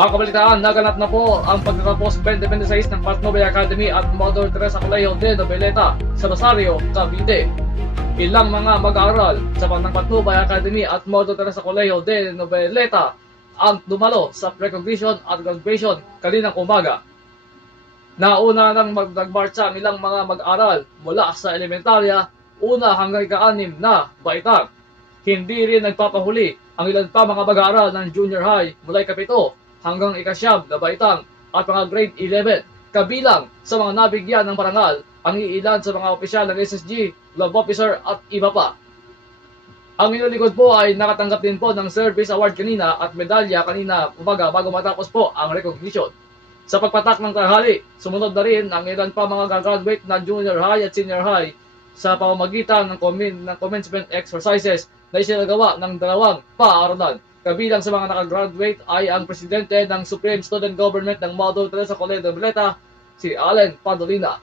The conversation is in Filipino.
Mga kabalitaan, naganap na po ang pagtatapos 2026 ng Patnobel Academy at Mother Teresa Colegio de Noveleta sa Rosario, Cavite. Ilang mga mag-aaral sa Patnobel Academy at Mother Teresa Colegio de Noveleta ang dumalo sa recognition at graduation kaninang umaga. Nauna nang nagmarcha ang ilang mga mag-aaral mula sa elementarya, una hanggang ika-6 na baitang. Hindi rin nagpapahuli ang ilan pa mga mag-aaral ng junior high mula ika-7 hanggang ika-9 na baitang at mga grade 11. Kabilang sa mga nabigyan ng parangal ang iilan sa mga opisyal ng SSG, love officer at iba pa. Ang inulikod po ay nakatanggap din po ng service award kanina at medalya kanina umaga bago matapos po ang recognition. Sa pagpatak ng tanghali, sumunod na rin ang ilan pa mga gagraduate na junior high at senior high sa pamamagitan ng commencement exercises na isinagawa ng dalawang paaralan. Kabilang sa mga nakagraduate ay ang presidente ng Supreme Student Government ng Mother Teresa Colegio de Noveleta, si Allen Pandolina.